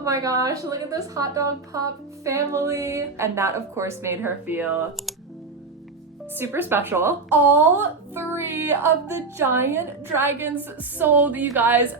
Oh my gosh, look at this hot dog pup family. And that of course made her feel super special. All 3 of the giant dragons sold, you guys.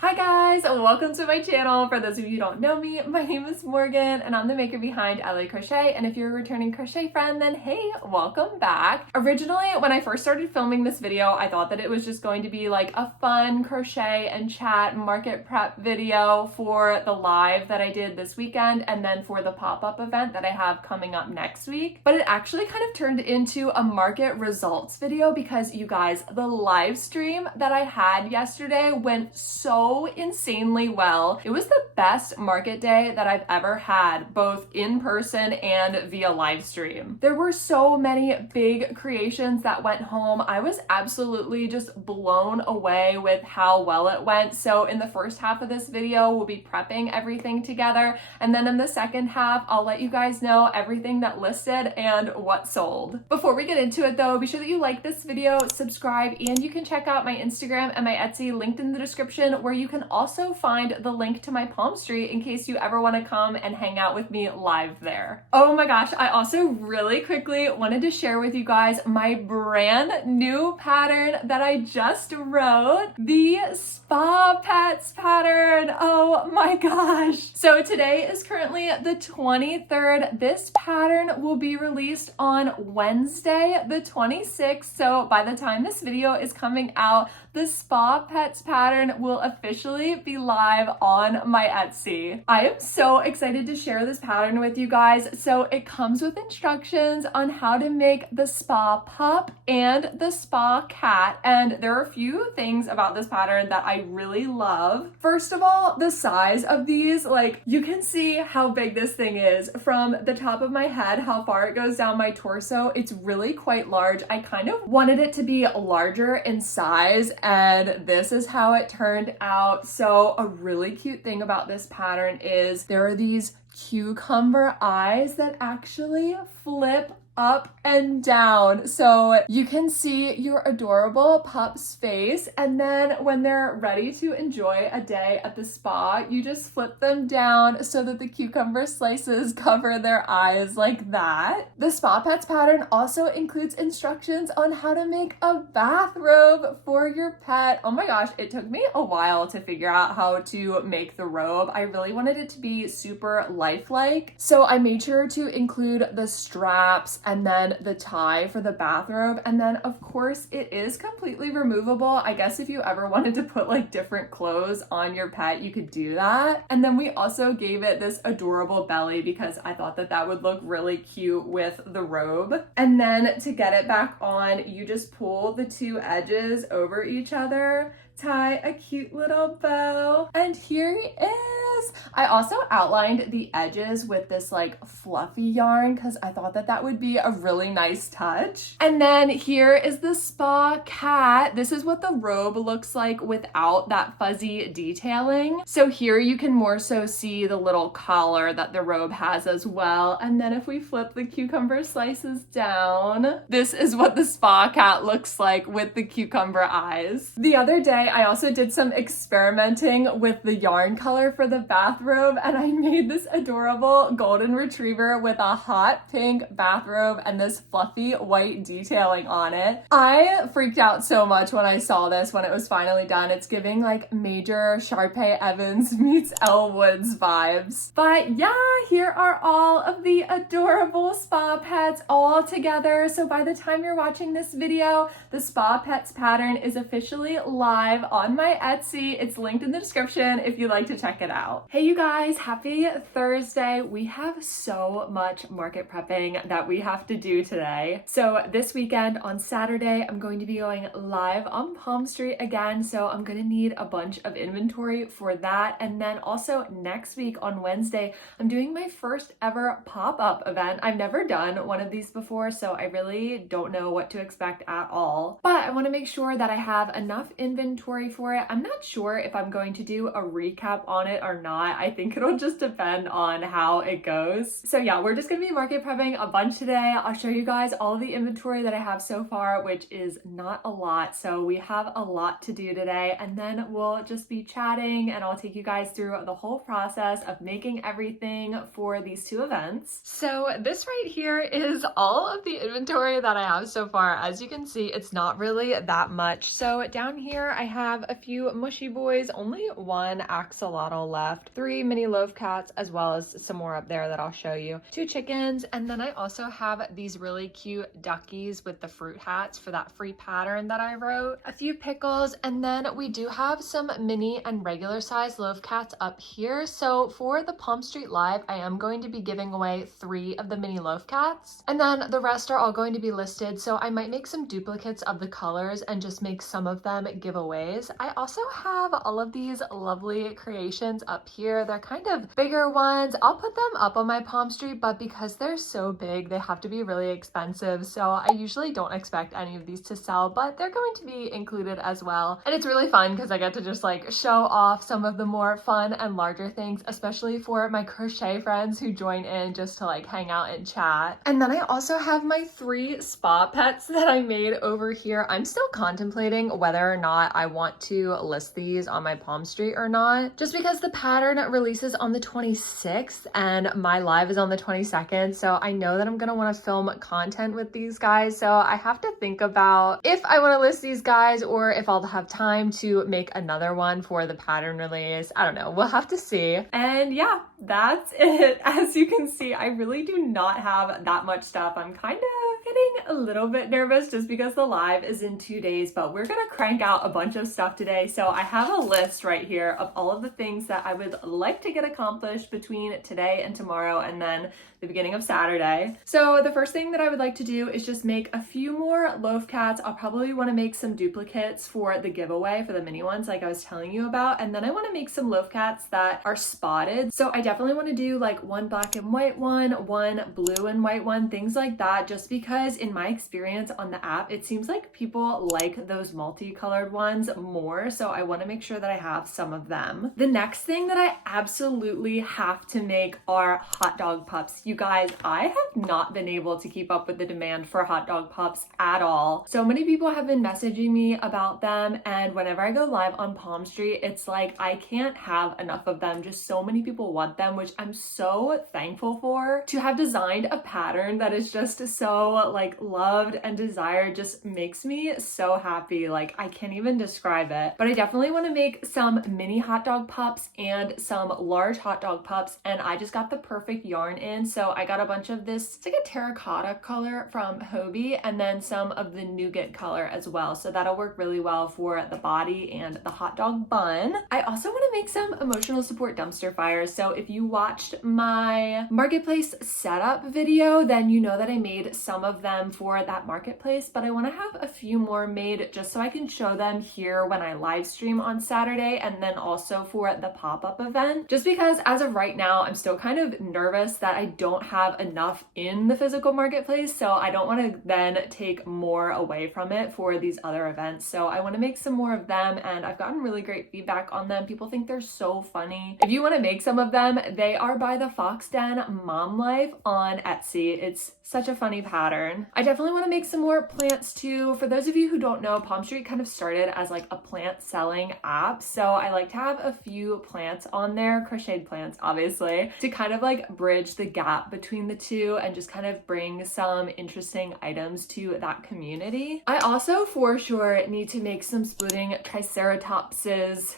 Hi guys, and welcome to my channel. For those of you who don't know me, my name is Morgan and I'm the maker behind LA Crochet, and if you're a returning crochet friend, then hey, welcome back. Originally, when I first started filming this video, I thought that it was just going to be like a fun crochet and chat market prep video for the live that I did this weekend and then for the pop-up event that I have coming up next week. But it actually kind of turned into a market results video because you guys, the live stream that I had yesterday went so insanely well. It was the best market day that I've ever had, both in person and via live stream. There were so many big creations that went home. I was absolutely just blown away with how well it went. So in the first half of this video, we'll be prepping everything together. And then in the second half, I'll let you guys know everything that listed and what sold. Before we get into it though, be sure that you like this video, subscribe, and you can check out my Instagram and my Etsy linked in the description, where you can also find the link to my palm street in case you ever want to come and hang out with me live there. Oh my gosh, I also really quickly wanted to share with you guys my brand new pattern that I just wrote, the Spa Pets pattern. Oh my gosh. So today is currently the 23rd. This pattern will be released on Wednesday, the 26th. So by the time this video is coming out, the Spa Pets pattern will officially be live on my Etsy. I am so excited to share this pattern with you guys. So it comes with instructions on how to make the spa pup and the spa cat. And there are a few things about this pattern that I really love. First of all, the size of these, like you can see how big this thing is from the top of my head, how far it goes down my torso. It's really quite large. I kind of wanted it to be larger in size, and this is how it turned out. So a really cute thing about this pattern is there are these cucumber eyes that actually flip up and down, so you can see your adorable pup's face, and then when they're ready to enjoy a day at the spa, you just flip them down so that the cucumber slices cover their eyes like that. The Spa Pets pattern also includes instructions on how to make a bathrobe for your pet. Oh my gosh, it took me a while to figure out how to make the robe. I really wanted it to be super lifelike, so I made sure to include the straps and then the tie for the bathrobe. And then of course it is completely removable. I guess if you ever wanted to put like different clothes on your pet, you could do that. And then we also gave it this adorable belly because I thought that that would look really cute with the robe. And then to get it back on, you just pull the 2 edges over each other, tie a cute little bow, and here he is. I also outlined the edges with this like fluffy yarn because I thought that that would be a really nice touch. And then here is the spa cat. This is what the robe looks like without that fuzzy detailing. So here you can more so see the little collar that the robe has as well. And then if we flip the cucumber slices down, this is what the spa cat looks like with the cucumber eyes. The other day I also did some experimenting with the yarn color for the bathrobe, and I made this adorable golden retriever with a hot pink bathrobe and this fluffy white detailing on it. I freaked out so much when I saw this when it was finally done. It's giving like major Sharpay Evans meets Elle Woods vibes. But yeah, here are all of the adorable Spa Pets all together. So by the time you're watching this video, the Spa Pets pattern is officially live on my Etsy. It's linked in the description if you'd like to check it out. Hey you guys, happy Thursday. We have so much market prepping that we have to do today. So this weekend on Saturday, I'm going to be going live on Palm Street again. So I'm going to need a bunch of inventory for that. And then also next week on Wednesday, I'm doing my first ever pop-up event. I've never done one of these before, so I really don't know what to expect at all. But I want to make sure that I have enough inventory for it. I'm not sure if I'm going to do a recap on it or not. not. I think it'll just depend on how it goes. So yeah, we're just gonna be market prepping a bunch today. I'll show you guys all of the inventory that I have so far, which is not a lot. So we have a lot to do today, and then we'll just be chatting and I'll take you guys through the whole process of making everything for these two events. So this right here is all of the inventory that I have so far. As you can see, it's not really that much. So down here I have a few mushy boys, only one axolotl left, 3 mini loaf cats, as well as some more up there that I'll show you, 2 chickens, and then I also have these really cute duckies with the fruit hats for that free pattern that I wrote, a few pickles, and then we do have some mini and regular size loaf cats up here. So for the Palm Street Live, I am going to be giving away 3 of the mini loaf cats, and then the rest are all going to be listed. So I might make some duplicates of the colors and just make some of them giveaways. I also have all of these lovely creations up here. They're kind of bigger ones. I'll put them up on my Palm Street, but because they're so big, they have to be really expensive. So I usually don't expect any of these to sell, but they're going to be included as well. And it's really fun because I get to just like show off some of the more fun and larger things, especially for my crochet friends who join in just to like hang out and chat. And then I also have my 3 spa pets that I made over here. I'm still contemplating whether or not I want to list these on my Palm Street or not, just because the pattern releases on the 26th and my live is on the 22nd. So I know that I'm gonna want to film content with these guys. So I have to think about if I want to list these guys or if I'll have time to make another one for the pattern release. I don't know. We'll have to see. And yeah, that's it. As you can see, I really do not have that much stuff. I'm kind of getting a little bit nervous just because the live is in 2 days, but we're gonna crank out a bunch of stuff today. So I have a list right here of all of the things that I would like to get accomplished between today and tomorrow, and then the beginning of Saturday. So the first thing that I would like to do is just make a few more loaf cats. I'll probably want to make some duplicates for the giveaway for the mini ones like I was telling you about, and then I want to make some loaf cats that are spotted. So I definitely want to do like one black and white one blue and white one, things like that, just because in my experience on the app, it seems like people like those multicolored ones more. So I want to make sure that I have some of them. The next thing that I absolutely have to make are hot dog pups. You guys, I have not been able to keep up with the demand for hot dog pups at all. So many people have been messaging me about them, and whenever I go live on Palm Street, it's like I can't have enough of them. Just so many people want them, which I'm so thankful for. To have designed a pattern that is just so like loved and desired just makes me so happy. Like I can't even describe it. But I definitely want to make some mini hot dog pups and some large hot dog pups, and I just got the perfect yarn in. So I got a bunch of this, it's like a terracotta color from Hobie, and then some of the nougat color as well. So that'll work really well for the body and the hot dog bun. I also want to make some emotional support dumpster fires. So if you watched my marketplace setup video, then you know that I made some of them for that marketplace, but I want to have a few more made just so I can show them here when I live stream on Saturday, and then also for the pop-up event. Just because as of right now, I'm still kind of nervous that I don't have enough in the physical marketplace, so I don't want to then take more away from it for these other events. So I want to make some more of them, and I've gotten really great feedback on them. People think they're so funny. If you want to make some of them, they are by the Fox Den Mom Life on Etsy. It's such a funny pattern. I definitely want to make some more plants too. For those of you who don't know, Palm Street kind of started as like a plant selling app, so I like to have a few plants on there, crocheted plants obviously, to kind of like bridge the gap between the two and just kind of bring some interesting items to that community. I also for sure need to make some splitting triceratopses.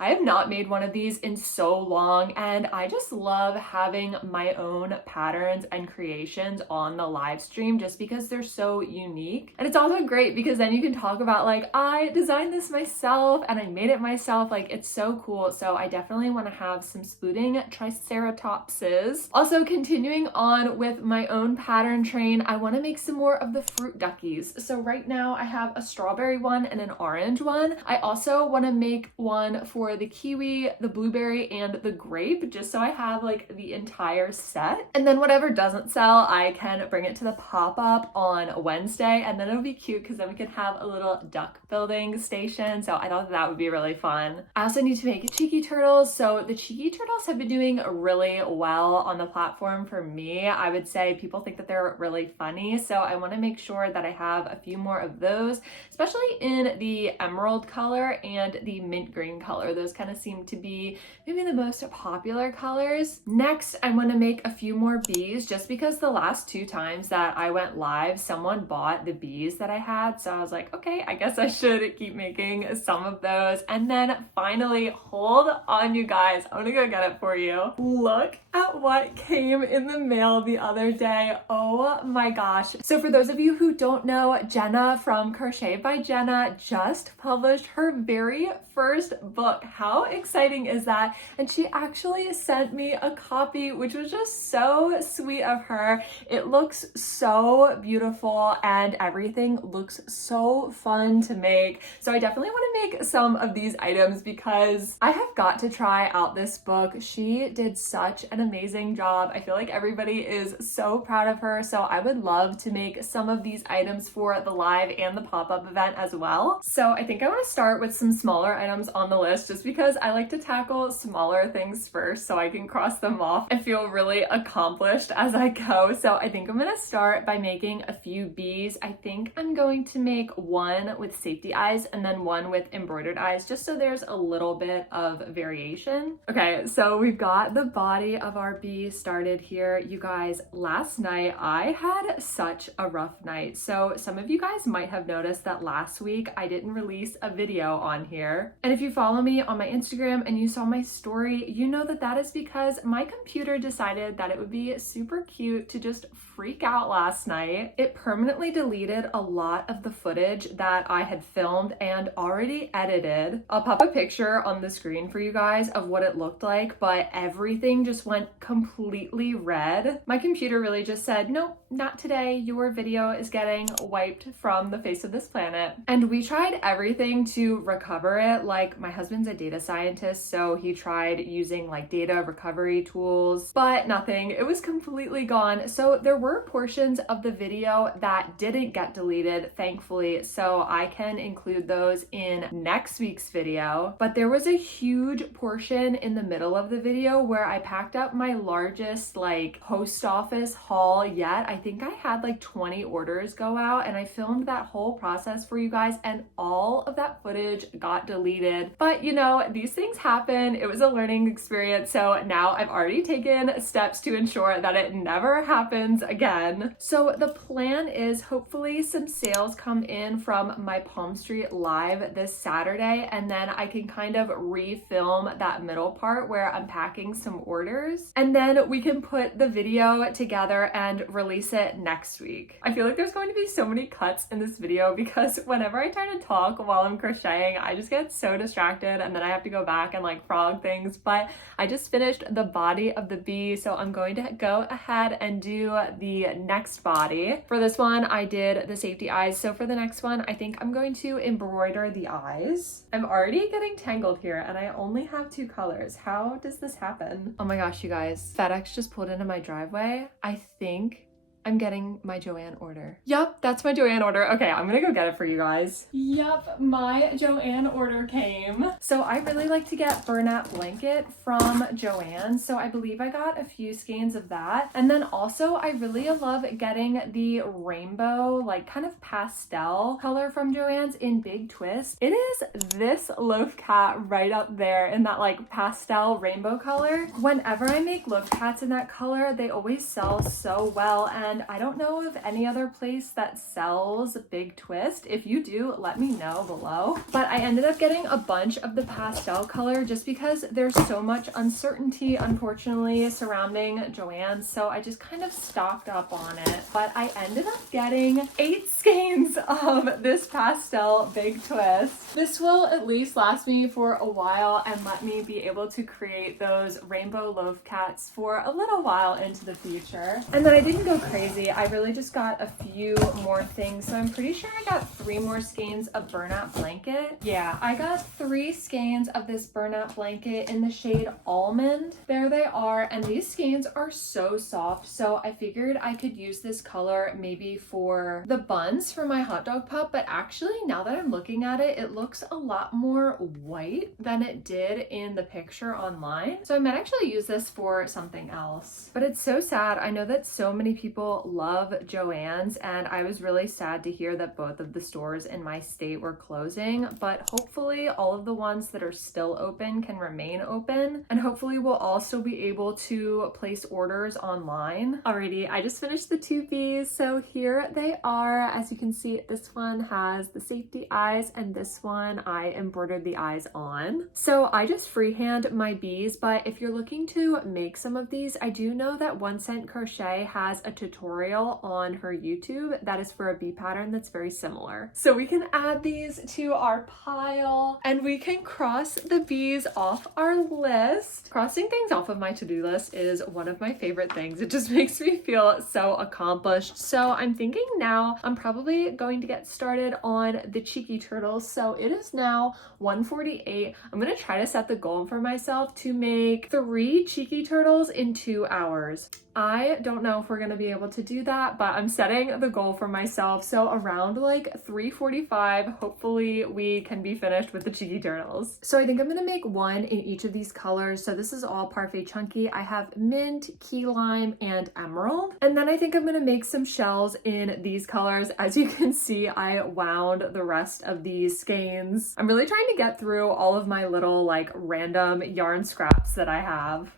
I have not made one of these in so long, and I just love having my own patterns and creations on the live stream just because they're so unique. And it's also great because then you can talk about like, I designed this myself and I made it myself. Like it's so cool. So I definitely want to have some splitting triceratopses. Also continuing on with my own pattern train, I want to make some more of the fruit duckies. So right now I have a strawberry one and an orange one. I also want to make one for the kiwi, the blueberry, and the grape, just so I have like the entire set. And then whatever doesn't sell, while, I can bring it to the pop-up on Wednesday, and then it'll be cute because then we can have a little duck building station. So I thought that would be really fun. I also need to make cheeky turtles. So the cheeky turtles have been doing really well on the platform for me. I would say people think that they're really funny. So I want to make sure that I have a few more of those, especially in the emerald color and the mint green color. Those kind of seem to be maybe the most popular colors. Next, I want to make a few more bees just because the last 2 times that I went live, someone bought the bees that I had. So I was like, okay, I guess I should keep making some of those. And then finally, hold on you guys, I'm gonna go get it for you. Look at what came in the mail the other day. Oh my gosh. So for those of you who don't know, Jenna from Crochet by Jenna just published her very first book. How exciting is that? And she actually sent me a copy, which was just so sweet of her. It looks so beautiful and everything looks so fun to make. So I definitely want to make some of these items because I have got to try out this book. She did such an amazing job. I feel like everybody is so proud of her. So I would love to make some of these items for the live and the pop-up event as well. So I think I want to start with some smaller items on the list just because I like to tackle smaller things first so I can cross them off and feel really accomplished as I go. So I think I'm going to start by making a few bees. I think I'm going to make one with safety eyes and then one with embroidered eyes just so there's a little bit of variation. Okay, so we've got the body of our bee started here. You guys, last night I had such a rough night. So some of you guys might have noticed that last week I didn't release a video on here. And if you follow me on my Instagram and you saw my story, you know that that is because my computer decided that it would be super cute to just freak out last night. It permanently deleted a lot of the footage that I had filmed and already edited. I'll pop a picture on the screen for you guys of what it looked like, but everything just went completely red. My computer really just said, nope, not today. Your video is getting wiped from the face of this planet. And we tried everything to recover it. Like, my husband's a data scientist, so he tried using like data recovery tools, but nothing. It was completely gone. So there were portions of the video that didn't get deleted, thankfully, so I can include those in next week's video. But there was a huge portion in the middle of the video where I packed up my largest like post office haul yet. I think I had like 20 orders go out and I filmed that whole process for you guys and all of that footage got deleted. But you know, these things happen. It was a learning experience. So now I've already taken steps to ensure that it never happens again. So the plan is hopefully some sales come in from my Palm Street live this Saturday, and then I can kind of refilm that middle part where I'm packing some orders, and then we can put the video together and release it next week. I feel like there's going to be so many cuts in this video because whenever I try to talk while I'm crocheting, I just get so distracted and then I have to go back and like frog things. But I just finished the body of the bee, so I'm going to go ahead and do the next body. For this one, I did the safety eyes. So for the next one, I think I'm going to embroider the eyes. I'm already getting tangled here and I only have 2 colors. How does this happen? Oh my gosh, you guys. FedEx just pulled into my driveway. I think I'm getting my Joanne order. Yup, that's my Joanne order. Okay, I'm gonna go get it for you guys. Yup, my Joanne order came. So I really like to get Bernat blanket from Joanne. So I believe I got a few skeins of that. And then also I really love getting the rainbow, like kind of pastel color from Joann's in Big Twist. It is this loaf cat right up there in that like pastel rainbow color. Whenever I make loaf cats in that color, they always sell so well. And I don't know of any other place that sells Big Twist. If you do, let me know below. But I ended up getting a bunch of the pastel color just because there's so much uncertainty, unfortunately, surrounding Joanne. So I just kind of stocked up on it. But I ended up getting 8 skeins of this pastel Big Twist. This will at least last me for a while and let me be able to create those rainbow loaf cats for a little while into the future. And then I didn't go crazy crazy. I really just got a few more things. So I'm pretty sure I got 3 more skeins of burlap blanket. Yeah, I got 3 skeins of this burlap blanket in the shade Almond. There they are. And these skeins are so soft. So I figured I could use this color maybe for the buns for my hot dog pup. But actually, now that I'm looking at it, it looks a lot more white than it did in the picture online. So I might actually use this for something else. But it's so sad. I know that so many people love Joann's, and I was really sad to hear that both of the stores in my state were closing, but hopefully all of the ones that are still open can remain open, and hopefully we'll also be able to place orders online. Alrighty, I just finished the 2 Bs, so here they are. As you can see, this one has the safety eyes, and this one I embroidered the eyes on. So I just freehand my bees, but if you're looking to make some of these, I do know that 1 Cent Crochet has a tutorial on her YouTube that is for a bee pattern that's very similar. So we can add these to our pile and we can cross the bees off our list. Crossing things off of my to-do list is one of my favorite things. It just makes me feel so accomplished. So I'm thinking now I'm probably going to get started on the cheeky turtles. So it is now 1:48. I'm gonna try to set the goal for myself to make 3 cheeky turtles in 2 hours. I don't know if we're gonna be able to do that, but I'm setting the goal for myself. So around like 3:45, hopefully we can be finished with the cheeky turtles. So I think I'm gonna make 1 in each of these colors. So this is all Parfait Chunky. I have mint, key lime, and emerald. And then I think I'm gonna make some shells in these colors. As you can see, I wound the rest of these skeins. I'm really trying to get through all of my little like random yarn scraps that I have.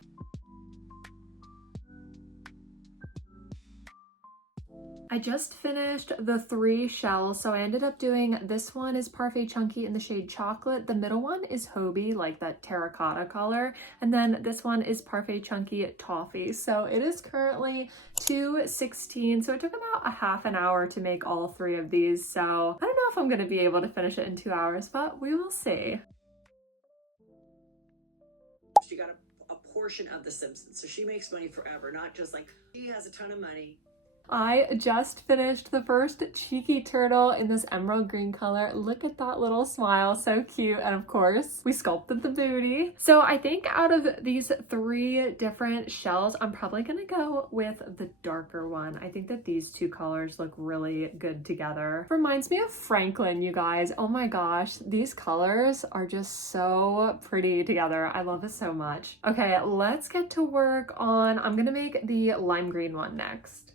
I just finished the 3 shells, so I ended up doing, this one is Parfait Chunky in the shade Chocolate, the middle one is Hobie, like that terracotta color, and then this one is Parfait Chunky Toffee. So it is currently 2:16, so it took about a half an hour to make all 3 of these, so I don't know if I'm going to be able to finish it in 2 hours, but we will see. She got a portion of The Simpsons, so she makes money forever, not just like she has a ton of money. I just finished the first cheeky turtle in this emerald green color. Look at that little smile, so cute. And of course, we sculpted the booty. So I think out of these 3 different shells, I'm probably gonna go with the darker one. I think that these 2 colors look really good together. Reminds me of Franklin, you guys. Oh my gosh, these colors are just so pretty together. I love this so much. Okay, let's get to work on, I'm gonna make the lime green one next.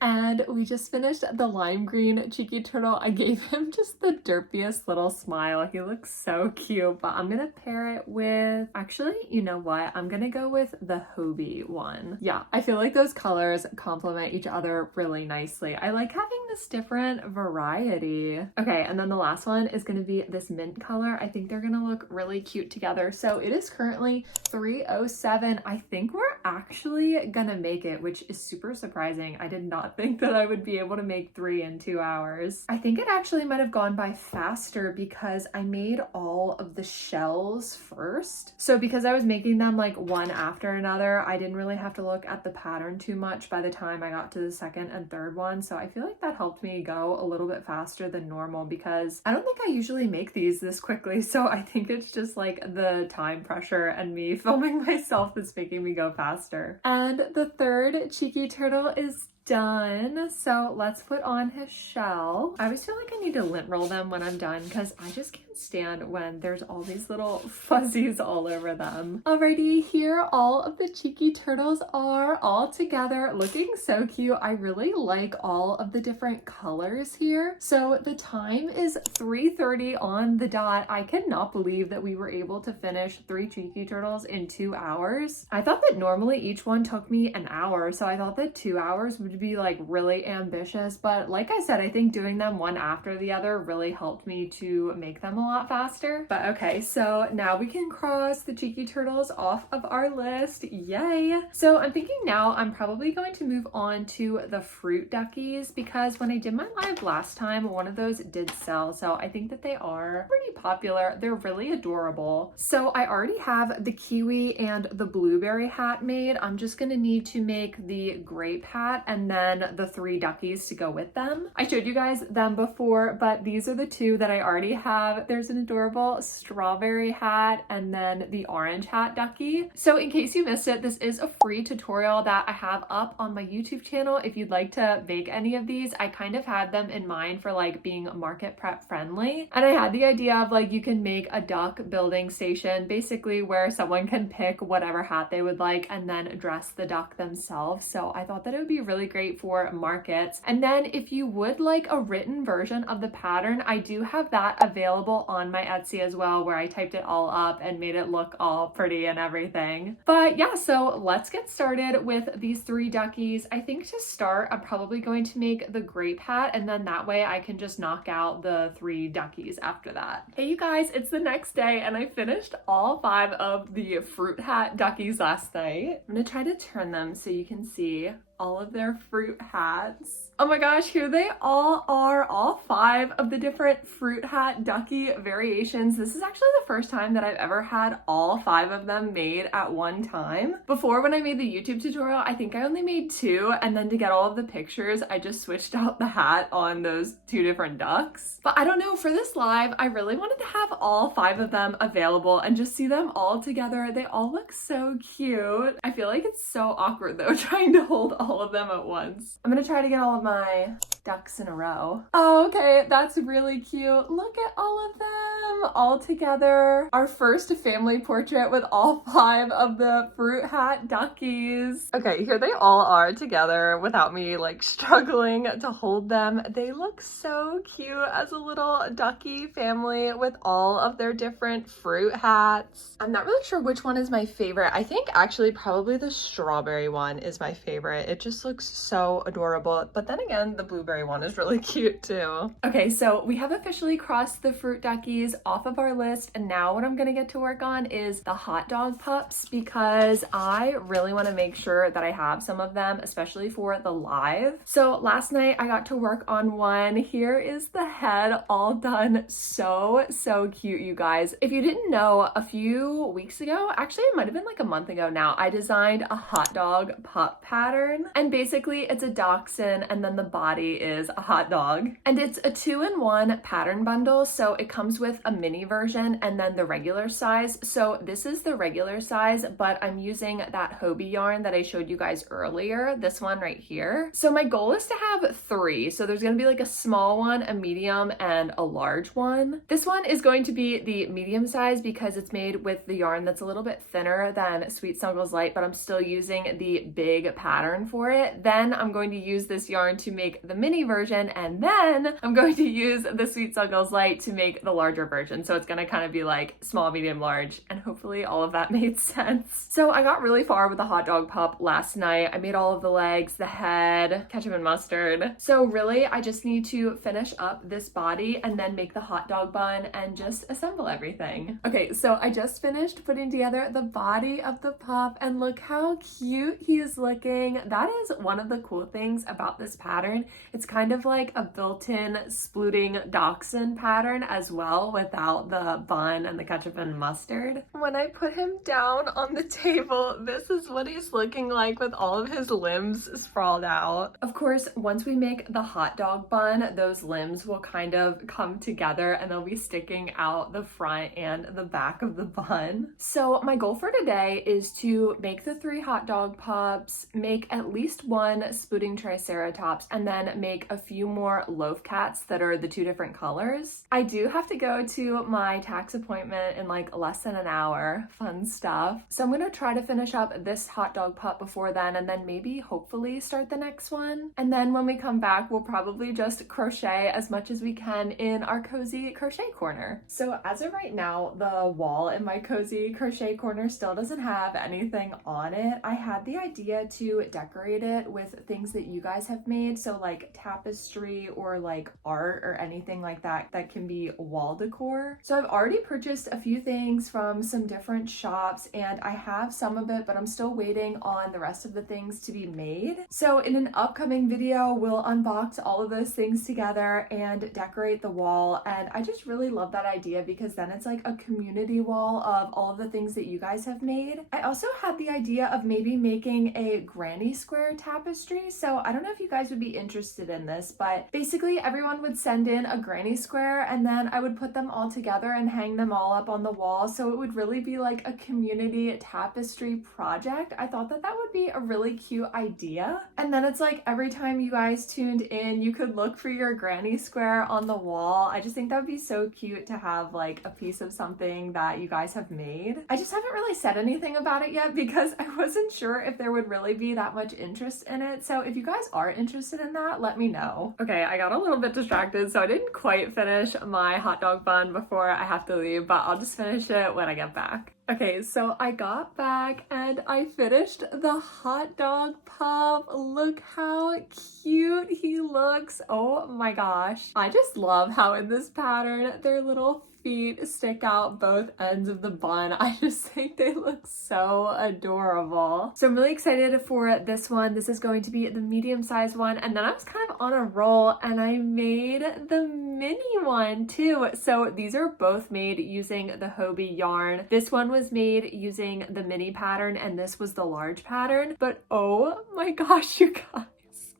And we just finished the lime green cheeky turtle. I gave him just the derpiest little smile. He looks so cute, but I'm gonna pair it with, actually, you know what? I'm gonna go with the Hobie one. Yeah, I feel like those colors complement each other really nicely. I like having this different variety. Okay, and then the last one is gonna be this mint color. I think they're gonna look really cute together. So it is currently 3:07. I think we're actually gonna make it, which is super surprising. I did not think that I would be able to make 3 in 2 hours. I think it actually might have gone by faster because I made all of the shells first. So because I was making them like one after another, I didn't really have to look at the pattern too much by the time I got to the second and third one. So I feel like that helped me go a little bit faster than normal because I don't think I usually make these this quickly. So I think it's just like the time pressure and me filming myself that's making me go faster. And the third cheeky turtle is done. So let's put on his shell. I always feel like I need to lint roll them when I'm done because I just can't stand when there's all these little fuzzies all over them. Alrighty, here all of the cheeky turtles are all together looking so cute. I really like all of the different colors here. So the time is 3:30 on the dot. I cannot believe that we were able to finish 3 cheeky turtles in 2 hours. I thought that normally each one took me an hour, so I thought that 2 hours would to be like really ambitious, but like I said, I think doing them one after the other really helped me to make them a lot faster. But okay, so now we can cross the cheeky turtles off of our list. Yay! So I'm thinking now I'm probably going to move on to the fruit duckies, because when I did my live last time, one of those did sell. So I think that they are pretty popular. They're really adorable. So I already have the kiwi and the blueberry hat made. I'm just gonna need to make the grape hat and then the 3 duckies to go with them. I showed you guys them before, but these are the 2 that I already have. There's an adorable strawberry hat and then the orange hat ducky. So in case you missed it, this is a free tutorial that I have up on my YouTube channel. If you'd like to make any of these, I kind of had them in mind for like being market prep friendly. And I had the idea of like, you can make a duck building station, basically where someone can pick whatever hat they would like and then dress the duck themselves. So I thought that it would be really great for markets. And then if you would like a written version of the pattern, I do have that available on my Etsy as well, where I typed it all up and made it look all pretty and everything. But yeah, so let's get started with these 3 duckies. I think to start, I'm probably going to make the grape hat, and then that way I can just knock out the 3 duckies after that. Hey you guys, it's the next day and I finished all 5 of the fruit hat duckies last night. I'm gonna try to turn them so you can see all of their fruit hats. Oh my gosh, here they all are, all 5 of the different fruit hat ducky variations. This is actually the first time that I've ever had all 5 of them made at one time. Before, when I made the YouTube tutorial, I think I only made 2, and then to get all of the pictures, I just switched out the hat on those 2 different ducks. But I don't know, for this live, I really wanted to have all 5 of them available and just see them all together. They all look so cute. I feel like it's so awkward though, trying to hold all of them at once. I'm gonna try to get all of my ducks in a row. Oh, okay, that's really cute. Look at all of them all together. Our first family portrait with all 5 of the fruit hat duckies. Okay, here they all are together without me like struggling to hold them. They look so cute as a little ducky family with all of their different fruit hats. I'm not really sure which one is my favorite. I think actually probably the strawberry one is my favorite. It just looks so adorable. But then again, the blueberry one is really cute too. Okay, so we have officially crossed the fruit duckies off of our list, and now what I'm gonna get to work on is the hot dog pups, because I really want to make sure that I have some of them, especially for the live. So last night I got to work on one. Here is the head all done. So cute, you guys. If you didn't know, a few weeks ago, actually it might have been like a month ago now, I designed a hot dog pup pattern, and basically it's a dachshund and then the body is a hot dog. And it's a 2-in-1 pattern bundle, so it comes with a mini version and then the regular size. So this is the regular size, but I'm using that Hobie yarn that I showed you guys earlier, this one right here. So my goal is to have 3. So there's gonna be like a small one, a medium, and a large one. This one is going to be the medium size because it's made with the yarn that's a little bit thinner than Sweet Snuggles Light, but I'm still using the big pattern for it. Then I'm going to use this yarn to make the mini version, and then I'm going to use the Sweet Snuggles Light to make the larger version. So it's gonna kind of be like small, medium, large, and hopefully all of that made sense. So I got really far with the hot dog pup last night. I made all of the legs, the head, ketchup and mustard. So really I just need to finish up this body and then make the hot dog bun and just assemble everything. Okay, so I just finished putting together the body of the pup, and look how cute he is looking. That is one of the cool things about this pattern. It's kind of like a built-in splooting dachshund pattern as well, without the bun and the ketchup and mustard. When I put him down on the table, this is what he's looking like with all of his limbs sprawled out. Of course, once we make the hot dog bun, those limbs will kind of come together and they'll be sticking out the front and the back of the bun. So my goal for today is to make the 3 hot dog pups, make at least 1 splooting triceratops, and then make a few more loaf cats that are the 2 different colors. I do have to go to to my tax appointment in like less than an hour. Fun stuff. So I'm gonna try to finish up this hot dog pup before then, and then maybe hopefully start the next one. And then when we come back, we'll probably just crochet as much as we can in our cozy crochet corner. So as of right now, the wall in my cozy crochet corner still doesn't have anything on it. I had the idea to decorate it with things that you guys have made, so like tapestry or like art or anything like that that can be wall decor. So I've already purchased a few things from some different shops, and I have some of it, but I'm still waiting on the rest of the things to be made. So in an upcoming video, we'll unbox all of those things together and decorate the wall. And I just really love that idea because then it's like a community wall of all of the things that you guys have made. I also had the idea of maybe making a granny square tapestry. So I don't know if you guys would be interested in this, but basically everyone would send in a granny square and then I would put them all together and hang them all up on the wall. So it would really be like a community tapestry project. I thought that that would be a really cute idea. And then it's like every time you guys tuned in, you could look for your granny square on the wall. I just think that would be so cute to have like a piece of something that you guys have made. I just haven't really said anything about it yet because I wasn't sure if there would really be that much interest in it. So if you guys are interested in that, let me know. Okay, I got a little bit distracted, so I didn't quite finish my hot dog bun before I have to leave, but I'll just finish it when I get back. Okay, so I got back and I finished the hot dog pup. Look how cute he looks. Oh my gosh. I just love how in this pattern their little feet stick out both ends of the bun. I just think they look so adorable. So I'm really excited for this one. This is going to be the medium-sized one. And then I was kind of on a roll and I made the mini one too. So these are both made using the Hobie yarn. This one was made using the mini pattern and this was the large pattern. But oh my gosh, you guys.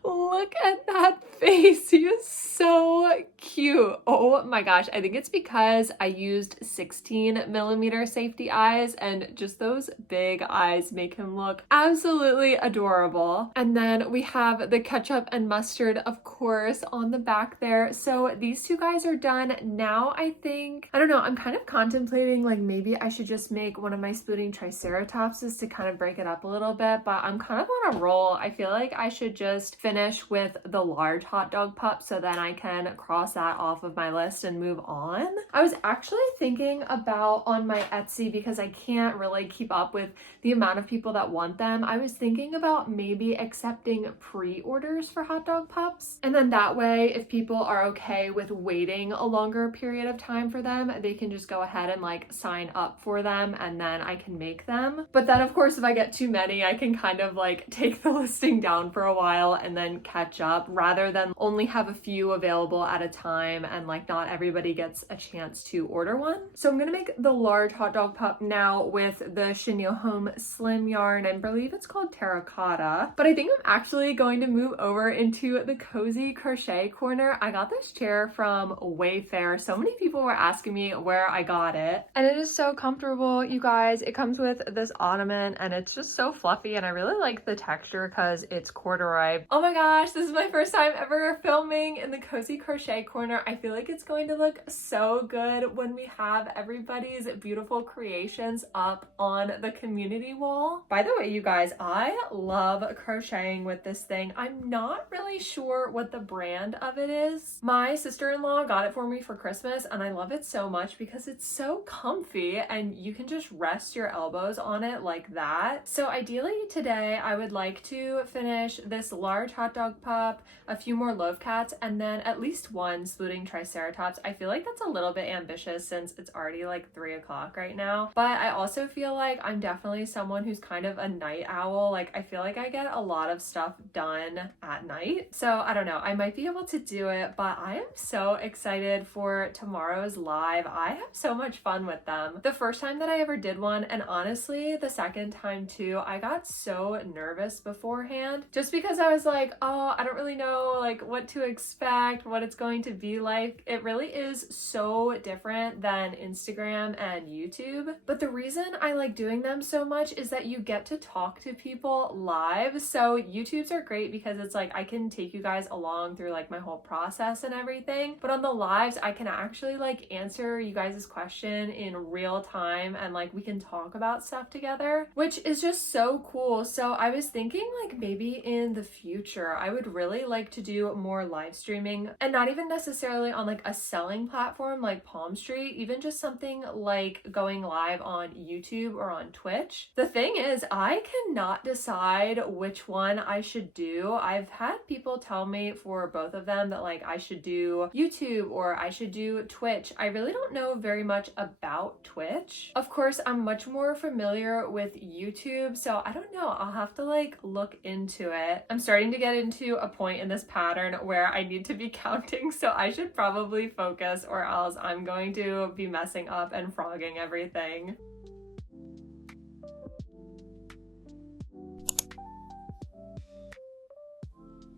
Look at that face. He is so cute. Oh my gosh. I think it's because I used 16mm safety eyes and just those big eyes make him look absolutely adorable. And then we have the ketchup and mustard, of course, on the back there. So these two guys are done. Now I think, I don't know, I'm kind of contemplating like maybe I should just make one of my splitting triceratopses to kind of break it up a little bit, but I'm kind of on a roll. I feel like I should just finish with the large hot dog pup so then I can cross that off of my list and move on. I was actually thinking about on my Etsy, because I can't really keep up with the amount of people that want them, I was thinking about maybe accepting pre-orders for hot dog pups. And then that way, if people are okay with waiting a longer period of time for them, they can just go ahead and like sign up for them and then I can make them. But then of course, if I get too many, I can kind of like take the listing down for a while and then catch up rather than only have a few available at a time and like not everybody gets a chance to order one. So I'm gonna make the large hot dog pup now with the Chenille Home Slim yarn, and I believe it's called Terracotta. But I think I'm actually going to move over into the cozy crochet corner. I got this chair from Wayfair. So many people were asking me where I got it, and it is so comfortable, you guys. It comes with this ottoman and it's just so fluffy, and I really like the texture because it's corduroy. Oh my gosh, this is my first time ever filming in the cozy crochet corner. I feel like it's going to look so good when we have everybody's beautiful creations up on the community wall. By the way, you guys, I love crocheting with this thing. I'm not really sure what the brand of it is. My sister-in-law got it for me for Christmas and I love it so much because it's so comfy and you can just rest your elbows on it like that. So ideally today I would like to finish this large hot dog pup, a few more loaf cats, and then at least one splitting triceratops. I feel like that's a little bit ambitious since it's already like 3 o'clock right now, but I also feel like I'm definitely someone who's kind of a night owl. Like I feel like I get a lot of stuff done at night. So I don't know, I might be able to do it, but I am so excited for tomorrow's live. I have so much fun with them. The first time that I ever did one, and honestly the second time too, I got so nervous beforehand just because I was like, like, oh, I don't really know like what to expect, what it's going to be like. It really is so different than Instagram and YouTube. But the reason I like doing them so much is that you get to talk to people live. So YouTubes are great because it's like I can take you guys along through like my whole process and everything. But on the lives, I can actually like answer you guys' question in real time and like we can talk about stuff together, which is just so cool. So I was thinking like maybe in the future, I would really like to do more live streaming, and not even necessarily on like a selling platform like Palm Street, even just something like going live on YouTube or on Twitch. The thing is, I cannot decide which one I should do. I've had people tell me for both of them that like I should do YouTube or I should do Twitch. I really don't know very much about Twitch. Of course, I'm much more familiar with YouTube, so I don't know. I'll have to like look into it. I'm starting to get into a point in this pattern where I need to be counting, so I should probably focus or else I'm going to be messing up and frogging everything.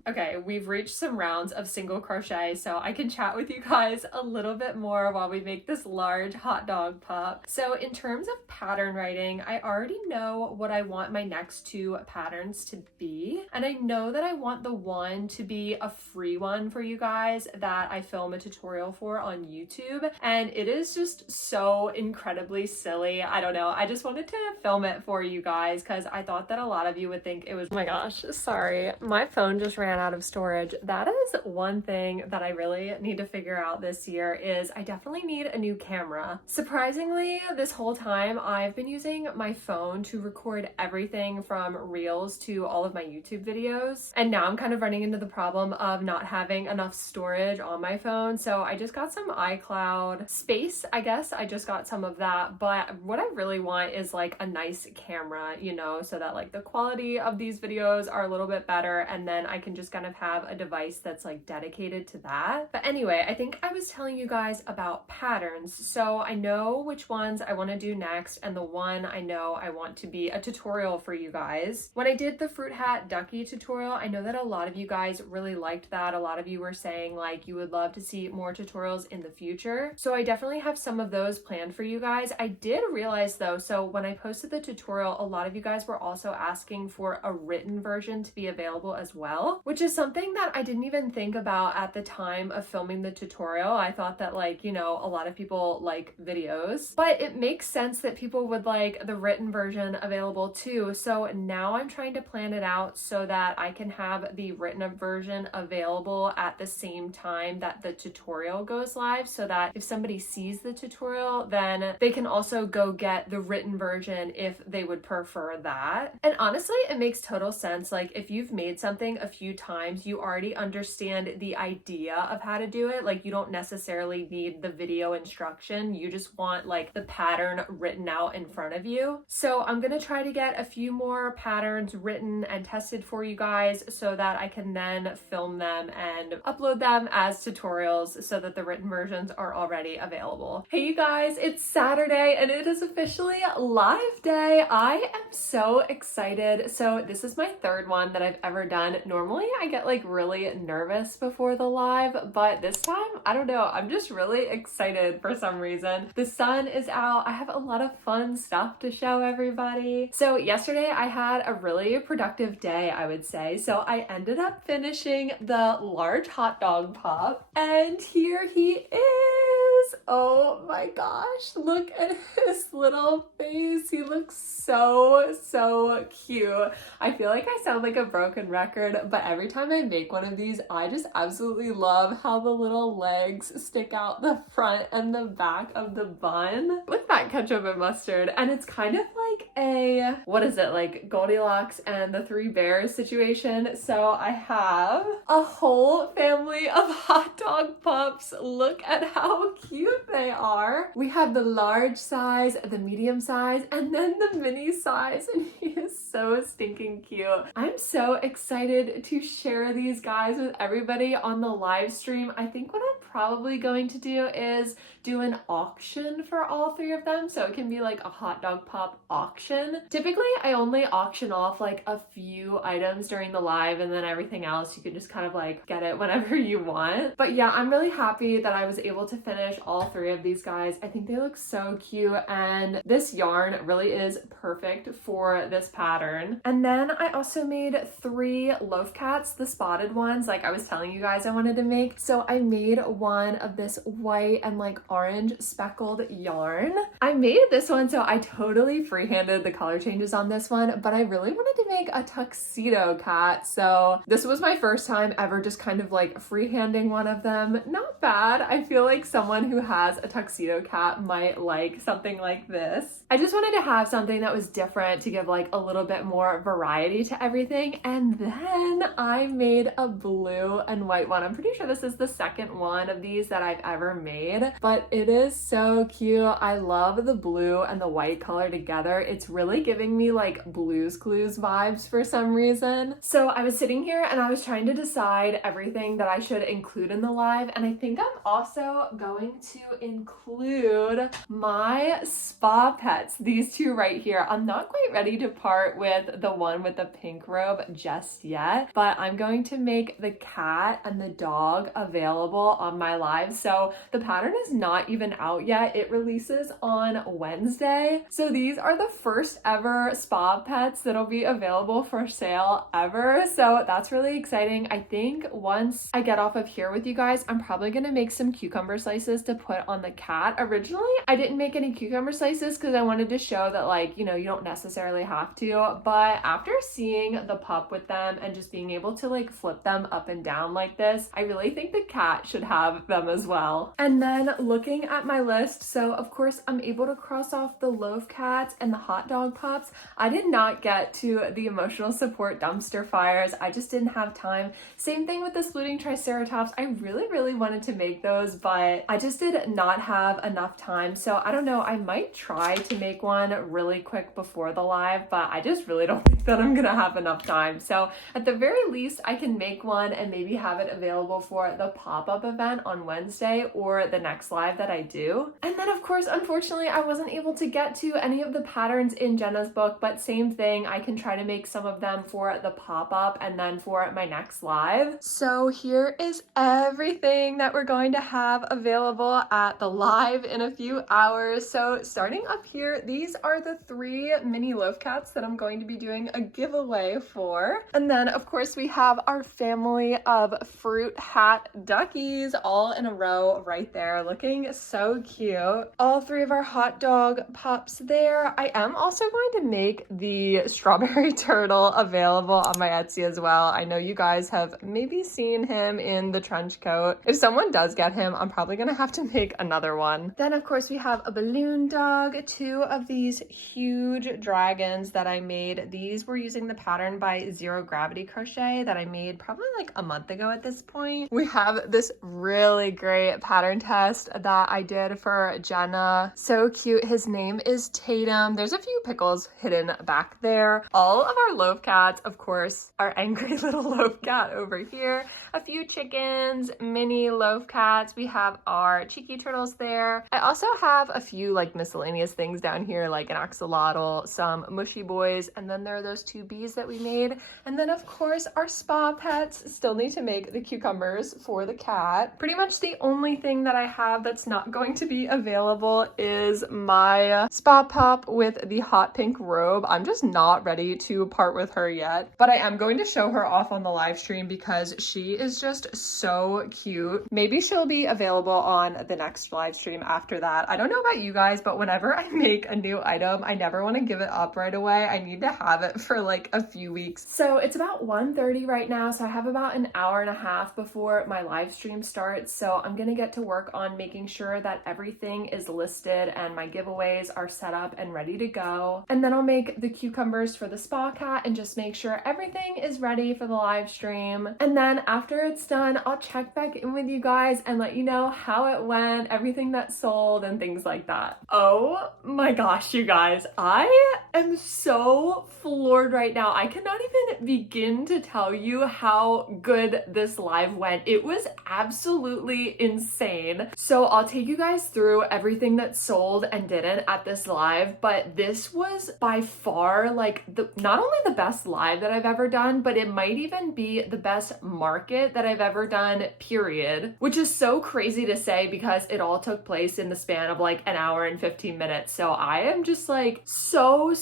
Okay, we've reached some rounds of single crochet, so I can chat with you guys a little bit more while we make this large hot dog pup. So in terms of pattern writing, I already know what I want my next two patterns to be. And I know that I want the one to be a free one for you guys that I film a tutorial for on YouTube. And it is just so incredibly silly. I don't know. I just wanted to film it for you guys because I thought that a lot of you would think it was, oh my gosh, sorry. My phone just ran out of storage. That is one thing that I really need to figure out this year is I definitely need a new camera. Surprisingly, this whole time I've been using my phone to record everything from reels to all of my YouTube videos. And now I'm kind of running into the problem of not having enough storage on my phone. So I just got some iCloud space, I guess. I just got some of that. But what I really want is like a nice camera, you know, so that like the quality of these videos are a little bit better, and then I can just kind of have a device that's like dedicated to that. But anyway, I think I was telling you guys about patterns. So I know which ones I want to do next, and the one I know I want to be a tutorial for you guys. When I did the fruit hat ducky tutorial, I know that a lot of you guys really liked that. A lot of you were saying like you would love to see more tutorials in the future. So I definitely have some of those planned for you guys. I did realize though, so when I posted the tutorial, a lot of you guys were also asking for a written version to be available as well, which is something that I didn't even think about at the time of filming the tutorial. I thought that like, you know, a lot of people like videos, but it makes sense that people would like the written version available too. So now I'm trying to plan it out so that I can have the written version available at the same time that the tutorial goes live, so that if somebody sees the tutorial, then they can also go get the written version if they would prefer that. And honestly, it makes total sense. Like if you've made something a few times, you already understand the idea of how to do it. Like you don't necessarily need the video instruction. You just want like the pattern written out in front of you. So I'm gonna try to get a few more patterns written and tested for you guys so that I can then film them and upload them as tutorials so that the written versions are already available. Hey you guys, it's Saturday and it is officially live day. I am so excited. So this is my third one that I've ever done. Normally I get like really nervous before the live, but this time, I don't know, I'm just really excited for some reason. The sun is out. I have a lot of fun stuff to show everybody. So yesterday I had a really productive day, I would say. So I ended up finishing the large hot dog pup, and here he is. Oh my gosh, look at his little face. He looks so cute. I feel like I sound like a broken record, but every time I make one of these, I just absolutely love how the little legs stick out the front and the back of the bun. Look at that ketchup and mustard. And it's kind of like a, what is it, like Goldilocks and the Three Bears situation. So I have a whole family of hot dog pups. Look at how cute they are. We have the large size, the medium size, and then the mini size, and he is so stinking cute. I'm so excited to share these guys with everybody on the live stream. I think what I'm probably going to do is do an auction for all 3 of them. So it can be like a hot dog pop auction. Typically, I only auction off like a few items during the live, and then everything else you can just kind of like get it whenever you want. But yeah, I'm really happy that I was able to finish all 3 of these guys. I think they look so cute, and this yarn really is perfect for this pattern. And then I also made 3 loaf cats, the spotted ones, like I was telling you guys I wanted to make. So I made one of this white and like orange speckled yarn. I made this one, so I totally freehanded the color changes on this one, but I really wanted to make a tuxedo cat. So this was my first time ever just kind of like freehanding one of them. Not bad. I feel like someone who has a tuxedo cat might like something like this. I just wanted to have something that was different to give like a little bit more variety to everything. And then I made a blue and white one. I'm pretty sure this is the second one of these that I've ever made, but it is so cute. I love the blue and the white color together. It's really giving me like Blue's Clues vibes for some reason. So I was sitting here and I was trying to decide everything that I should include in the live, and I think I'm also going to include my spa pets, these 2 right here. I'm not quite ready to part with the one with the pink robe just yet, but I'm going to make the cat and the dog available on my live. So the pattern is not even out yet. It releases on Wednesday. So these are the first ever spa pets that'll be available for sale ever. So that's really exciting. I think once I get off of here with you guys, I'm probably gonna make some cucumber slices to put on the cat. Originally, I didn't make any cucumber slices because I wanted to show that, like, you know, you don't necessarily have to, but after seeing the pup with them and just being able to like flip them up and down like this, I really think the cat should have them as well. And then looking at my list, so of course I'm able to cross off the loaf cats and the hot dog pups. I did not get to the emotional support dumpster fires. I just didn't have time. Same thing with the splooting triceratops. I really wanted to make those, but I just did not have enough time. So I don't know, I might try to make one really quick before the live, but I just really don't think that I'm gonna have enough time. So at the very least, I can make one and maybe have it available for the pop-up event on Wednesday or the next live that I do. And then of course, unfortunately, I wasn't able to get to any of the patterns in Jenna's book, but same thing, I can try to make some of them for the pop-up and then for my next live. So here is everything that we're going to have available at the live in a few hours. So starting up here, these are the 3 mini loaf cats that I'm going to be doing a giveaway for. And then of course we have our family of fruit hat duckies all in a row right there, looking so cute. All 3 of our hot dog pups there. I am also going to make the strawberry turtle available on my Etsy as well. I know you guys have maybe seen him in the trench coat. If someone does get him, I'm probably gonna have to make another one. Then of course we have a balloon dog, 2 of these huge dragons that I made. These were using the pattern by Zero Gravity Crochet that I made probably like a month ago at this point. We have this really great pattern test that I did for Jenna. So cute. His name is Tatum. There's a few pickles hidden back there. All of our loaf cats, of course, our angry little loaf cat over here. A few chickens, mini loaf cats. We have our cheeky turtles there. I also have a few like miscellaneous things down here, like an axolotl, some mushy boys, and then there are those 2 bees that we made. And then of course our spa pets. Still need to make the cucumbers for the cat. Pretty much the only thing that I have that's not going to be available is my spa pup with the hot pink robe. I'm just not ready to part with her yet, but I am going to show her off on the live stream because she is just so cute. Maybe she'll be available on the next live stream after that. I don't know about you guys, but whenever I make a new item, I never want to give it up right away. I need to have it for like a few weeks. So it's about 1:30 right now, so I have about an hour and a half before my live stream starts. So I'm gonna get to work on making sure that everything is listed and my giveaways are set up and ready to go. And then I'll make the cucumbers for the spa cat and just make sure everything is ready for the live stream. And then after it's done, I'll check back in with you guys and let you know how it went, everything that sold and things like that. Oh my gosh, you guys, I am so floored right now. I cannot even begin to tell you how good this live went. It was absolutely insane. So I'll take you guys through everything that sold and didn't at this live, but this was by far like not only the best live that I've ever done, but it might even be the best market that I've ever done, period, which is so crazy to say because it all took place in the span of like an hour and 15 minutes. So I am just like so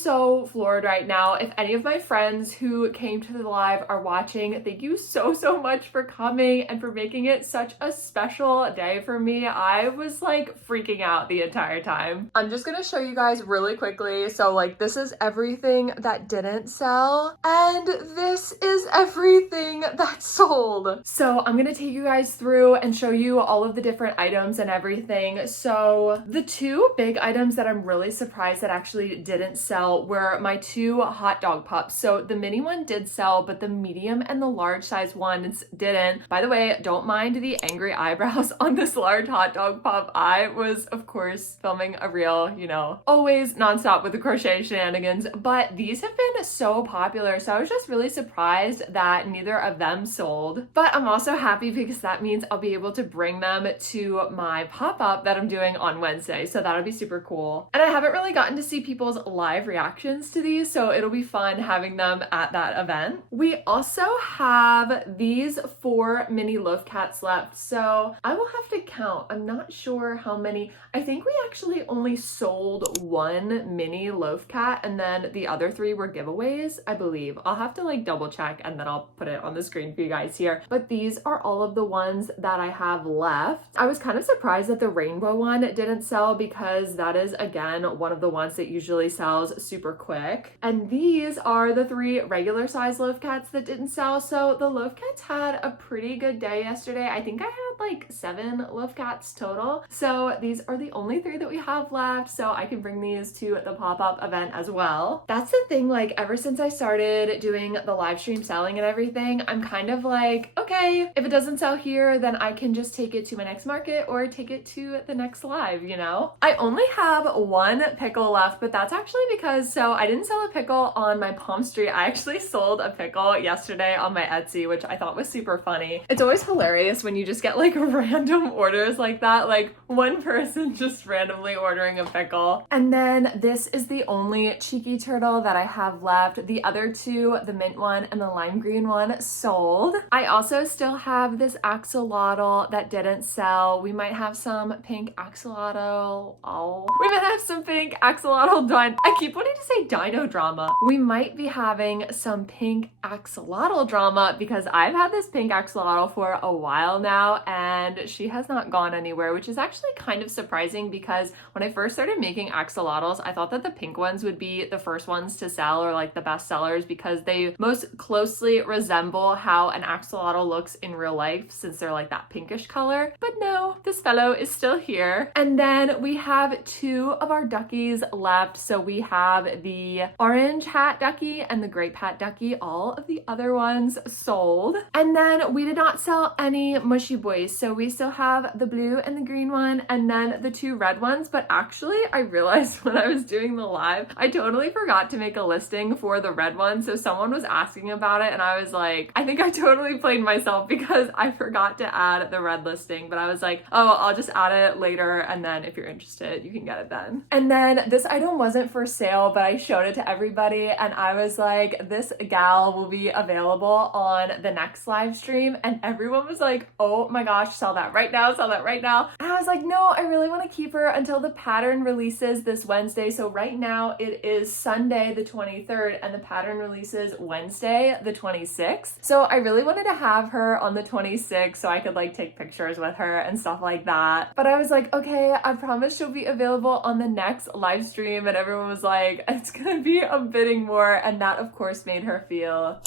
floored right now. If any of my friends who came to the live are watching, thank you so much for coming and for making it such a special day for me. I was like freaking out the entire time. I'm just gonna show you guys really quickly. So like this is everything that didn't sell and this is everything that sold. So I'm gonna take you guys through and show you all of the different items and everything. So the two big items that I'm really surprised that actually didn't sell were my two hot dog pups. So the mini one did sell, but the medium and the large size ones didn't. By the way, don't mind the angry eyebrows on this large hot dog pup. I was, of course, filming a reel, you know, always nonstop with the crochet shenanigans, but these have been so popular. So I was just really surprised that neither of them sold. But I'm also happy because that means I'll be able to bring them to my pop-up that I'm doing on Wednesday. So that'll be super cool. And I haven't really gotten to see people's live reactions to these, so it'll be fun having them at that event. We also have these 4 mini loaf cats left. So I will have to count. I'm not sure how many. I think we actually only sold 1 mini loaf cat and then the other 3 were giveaways, I believe. I'll have to like double check and then I'll put it on the screen for you guys here. But these are all of the ones that I have left. I was kind of surprised that the rainbow one didn't sell because that is again one of the ones that usually sells super quick. And these are the 3 regular size loaf cats that didn't sell. So the loaf cats had a pretty good day yesterday. I think I had like 7 loaf cats total. So these are the only 3 that we have left. So I can bring these to the pop-up event as well. That's the thing, like ever since I started doing the live stream selling and everything, I'm kind of like, okay, if it doesn't sell here, then I can just take it to my next market or take it to the next live, you know? I only have 1 pickle left, but that's actually because, so I didn't sell a pickle on my palm street. I actually sold a pickle yesterday on my Etsy, which I thought was super funny. It's always hilarious when you just get like random orders like that, like one person just randomly ordering a pickle. And then this is the only cheeky turtle that I have left. The other 2, the mint one and the lime green one, sold. I also still have this axolotl that didn't sell. We might have some pink axolotl. Oh, we might have some pink axolotl I keep wanting to say dino drama. We might be having some pink axolotl drama because I've had this pink axolotl for a while now and she has not gone anywhere, which is actually kind of surprising because when I first started making axolotls, I thought that the pink ones would be the first ones to sell or like the best sellers because they most closely resemble how an axolotl looks in real life since they're like that pinkish color. But no, this fellow is still here. And then we have 2 of our duckies left. So we have the orange hat ducky and the grape hat ducky. All of the other ones sold. And then we did not sell any mushy boys. So we still have the blue and the green one and then the 2 red ones. But actually I realized when I was doing the live, I totally forgot to make a listing for the red one. So someone was asking about it and I was like, I think I totally played myself because I forgot to add the red listing, but I was like, oh, I'll just add it later. And then if you're interested, you can get it then. And then this item wasn't for sale, but I showed it to everybody and I was like, this gal will be available on the next live stream. And everyone was like, oh my gosh, sell that right now, sell that right now. And I was like, no, I really want to keep her until the pattern releases this Wednesday. So right now it is Sunday the 23rd and the pattern releases Wednesday the 26th. So I really wanted to have her on the 26th so I could like take pictures with her and stuff like that. But I was like, okay, I promise she'll be available on the next live stream. And everyone was like, it's gonna be a bidding war. And that of course made her feel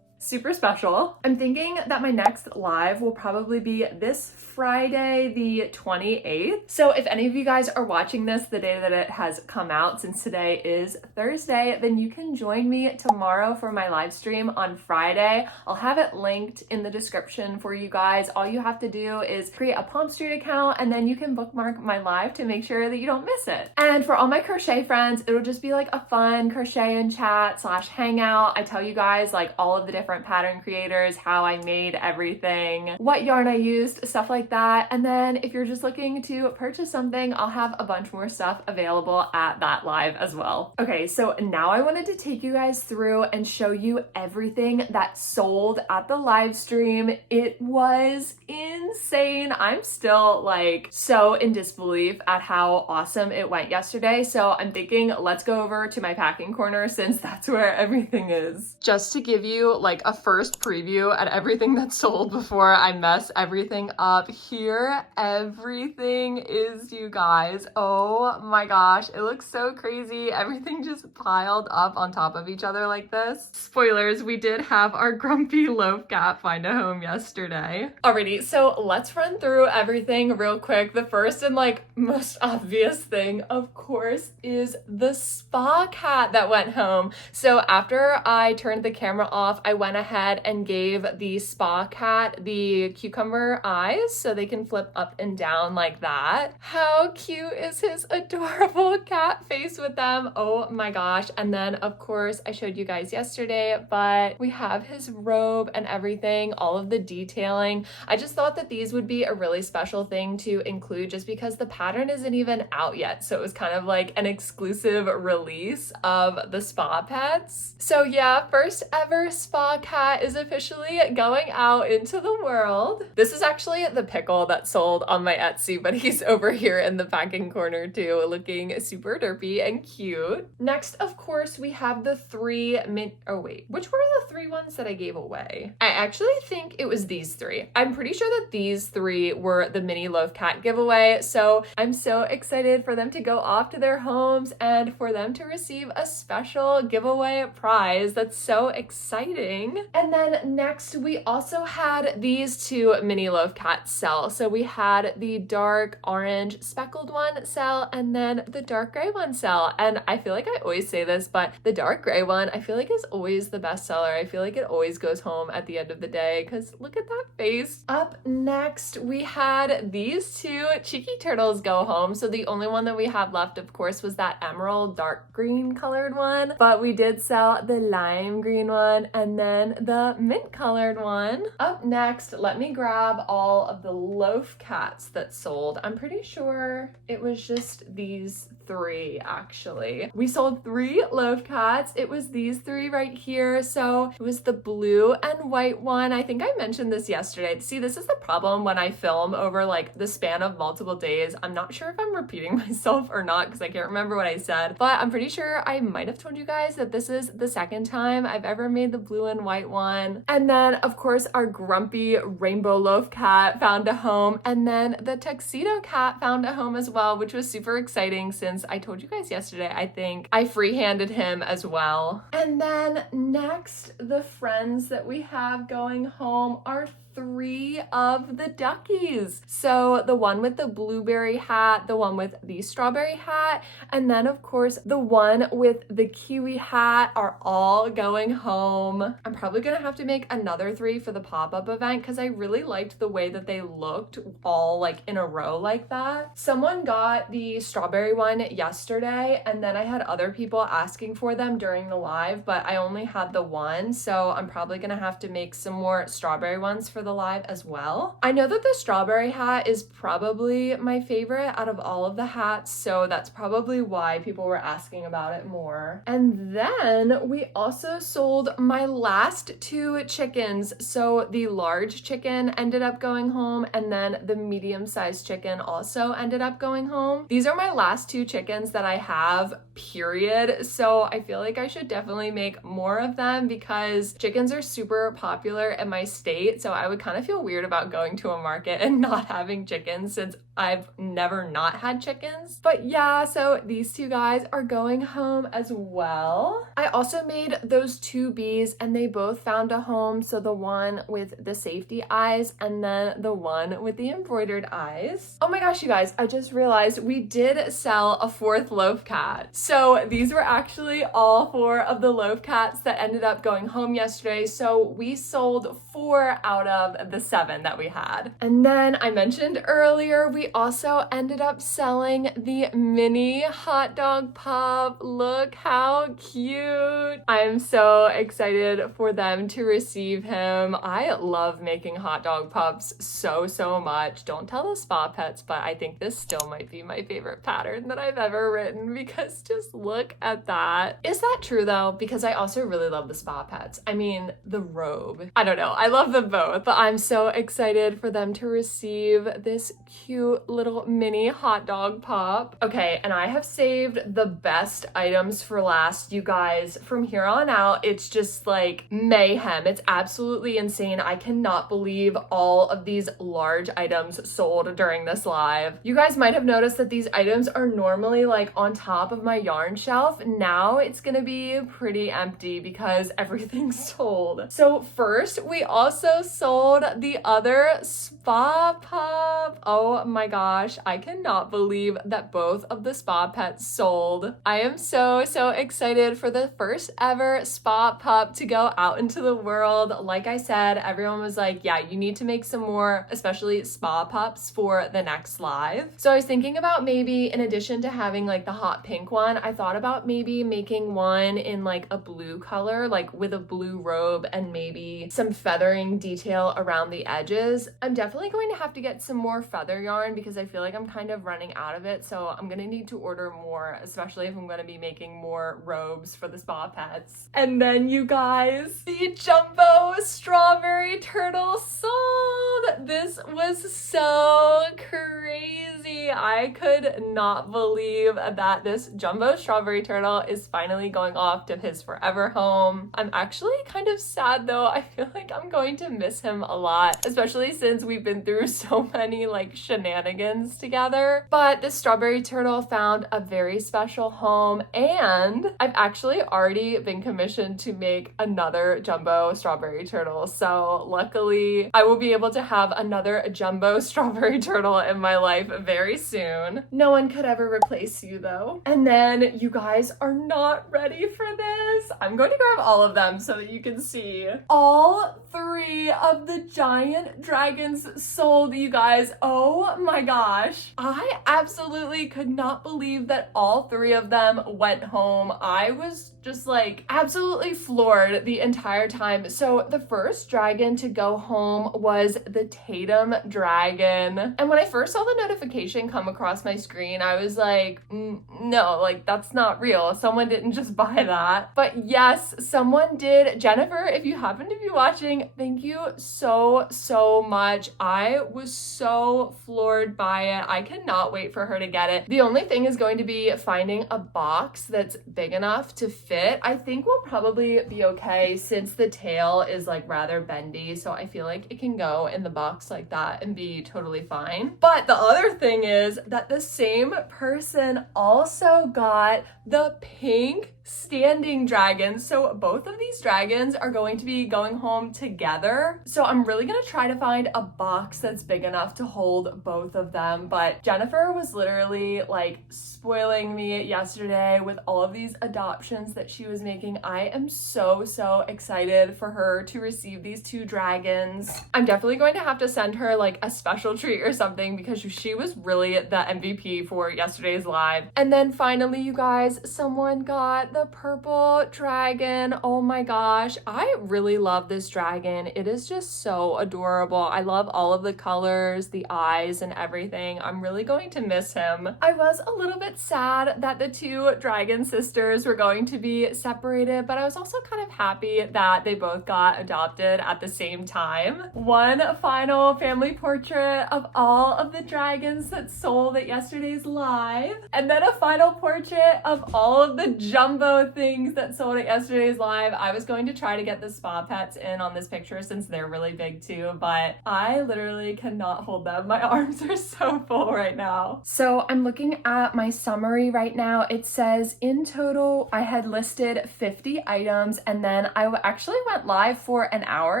super special. I'm thinking that my next live will probably be this Friday the 28th. So if any of you guys are watching this the day that it has come out, since today is Thursday, then you can join me tomorrow for my live stream on Friday. I'll have it linked in the description for you guys. All you have to do is create a Palm Street account and then you can bookmark my live to make sure that you don't miss it. And for all my crochet friends, it'll just be like a fun crochet and chat / hangout. I tell you guys like all of the different different pattern creators, how I made everything, what yarn I used, stuff like that. And then if you're just looking to purchase something, I'll have a bunch more stuff available at that live as well. Okay, so now I wanted to take you guys through and show you everything that sold at the live stream. It was insane. I'm still like so in disbelief at how awesome it went yesterday. So I'm thinking let's go over to my packing corner since that's where everything is. Just to give you like a first preview at everything that sold before I mess everything up. Here everything is, you guys. Oh my gosh, it looks so crazy. Everything just piled up on top of each other like this. Spoilers, we did have our grumpy loaf cat find a home yesterday. Alrighty, so let's run through everything real quick. The first and like most obvious thing, of course, is the spa cat that went home. So after I turned the camera off, I went ahead and gave the spa cat the cucumber eyes so they can flip up and down like that. How cute is his adorable cat face with them? Oh my gosh. And then of course I showed you guys yesterday, but we have his robe and everything, all of the detailing. I just thought that these would be a really special thing to include just because the pattern isn't even out yet. So it was kind of like an exclusive release of the spa pets. So yeah, first ever spa cat is officially going out into the world. This is actually the pickle that sold on my Etsy, but he's over here in the packing corner too, looking super derpy and cute. Next, of course, we have the three oh wait, which were the three ones that I gave away? I actually think it was these three. I'm pretty sure that these three were the mini loaf cat giveaway. So I'm so excited for them to go off to their homes and for them to receive a special giveaway prize. That's so exciting. And then next we also had these two mini loaf cats sell. So we had the dark orange speckled one sell and then the dark gray one sell. And I feel like I always say this, but the dark gray one I feel like is always the best seller. I feel like it always goes home at the end of the day because look at that face. Up next we had these two cheeky turtles go home. So the only one that we have left, of course, was that emerald dark green colored one, but we did sell the lime green one and then the mint colored one. Up next, let me grab all of the loaf cats that sold. I'm pretty sure it was just these three actually. We sold 3 loaf cats. It was these 3 right here. So it was the blue and white one. I think I mentioned this yesterday. See, this is the problem when I film over like the span of multiple days. I'm not sure if I'm repeating myself or not because I can't remember what I said, but I'm pretty sure I might have told you guys that this is the second time I've ever made the blue and white one. And then of course our grumpy rainbow loaf cat found a home, and then the tuxedo cat found a home as well, which was super exciting since I told you guys yesterday I think I free-handed him as well. And then next, the friends that we have going home are 3 of the duckies. So the one with the blueberry hat, the one with the strawberry hat, and then of course the one with the kiwi hat are all going home. I'm probably gonna have to make another 3 for the pop-up event because I really liked the way that they looked all like in a row like that. Someone got the strawberry one yesterday and then I had other people asking for them during the live, but I only had the one, so I'm probably gonna have to make some more strawberry ones for the live as well. I know that the strawberry hat is probably my favorite out of all of the hats, so that's probably why people were asking about it more. And then we also sold my last 2 chickens. So the large chicken ended up going home and then the medium-sized chicken also ended up going home. These are my last 2 chickens that I have, period. So I feel like I should definitely make more of them because chickens are super popular in my state. So I would kind of feel weird about going to a market and not having chickens since I've never not had chickens. But yeah, so these 2 guys are going home as well. I also made those 2 bees and they both found a home. So the one with the safety eyes and then the one with the embroidered eyes. Oh my gosh, you guys, I just realized we did sell a 4th loaf cat. So these were actually all 4 of the loaf cats that ended up going home yesterday. So we sold 4 out of the 7 that we had. And then I mentioned earlier, we we also ended up selling the mini hot dog pup. Look how cute. I'm so excited for them to receive him. I love making hot dog pups so much. Don't tell the spa pets, but I think this still might be my favorite pattern that I've ever written because just look at that. Is that true though? Because I also really love the spa pets. I mean, the robe. I don't know. I love them both, but I'm so excited for them to receive this cute little mini hot dog pup. Okay, and I have saved the best items for last, you guys. From here on out, it's just like mayhem. It's absolutely insane. I cannot believe all of these large items sold during this live. You guys might have noticed that these items are normally like on top of my yarn shelf. Now it's gonna be pretty empty because everything's sold. So first, we also sold the other spa pup. Oh my gosh, I cannot believe that both of the spa pets sold. I am so excited for the first ever spa pup to go out into the world. Like I said, everyone was like, yeah, you need to make some more, especially spa pups for the next live. So I was thinking about maybe in addition to having like the hot pink one, I thought about maybe making one in like a blue color, like with a blue robe and maybe some feathering detail around the edges. I'm definitely going to have to get some more feather yarn because I feel like I'm kind of running out of it. So I'm gonna need to order more, especially if I'm gonna be making more robes for the spa pets. And then you guys, the jumbo strawberry turtle sold. This was so crazy. I could not believe that this jumbo strawberry turtle is finally going off to his forever home. I'm actually kind of sad though. I feel like I'm going to miss him a lot, especially since we've been through so many like shenanigans together. But this strawberry turtle found a very special home, and I've actually already been commissioned to make another jumbo strawberry turtle. So luckily I will be able to have another jumbo strawberry turtle in my life very soon. No one could ever replace you though. And then you guys are not ready for this. I'm going to grab all of them so that you can see. All three of the giant dragons sold, you guys. Oh my gosh. I absolutely could not believe that all three of them went home. I was just like absolutely floored the entire time. So the first dragon to go home was the Tatum dragon. And when I first saw the notification come across my screen, I was like, no, like that's not real. Someone didn't just buy that. But yes, someone did. Jennifer, if you happen to be watching, thank you so much. I was so floored by it. I cannot wait for her to get it. The only thing is going to be finding a box that's big enough to fit. I think we'll probably be okay since the tail is like rather bendy, so I feel like it can go in the box like that and be totally fine. But the other thing is that the same person also got the pink standing dragons. So both of these dragons are going to be going home together. So I'm really gonna try to find a box that's big enough to hold both of them. But Jennifer was literally like spoiling me yesterday with all of these adoptions that she was making. I am so excited for her to receive these two dragons. I'm definitely going to have to send her like a special treat or something because she was really the MVP for yesterday's live. And then finally, you guys, someone got the purple dragon. Oh my gosh, I really love this dragon. It is just so adorable. I love all of the colors, the eyes, and everything. I'm really going to miss him. I was a little bit sad that the two dragon sisters were going to be separated, but I was also kind of happy that they both got adopted at the same time. One final family portrait of all of the dragons that sold at yesterday's live, and then a final portrait of all of the jumbo things that sold at yesterday's live. I was going to try to get the spa pets in on this picture since they're really big too, but I literally cannot hold them. My arms are so full right now. So I'm looking at my summary right now. It says in total I had listed 50 items, and then I actually went live for an hour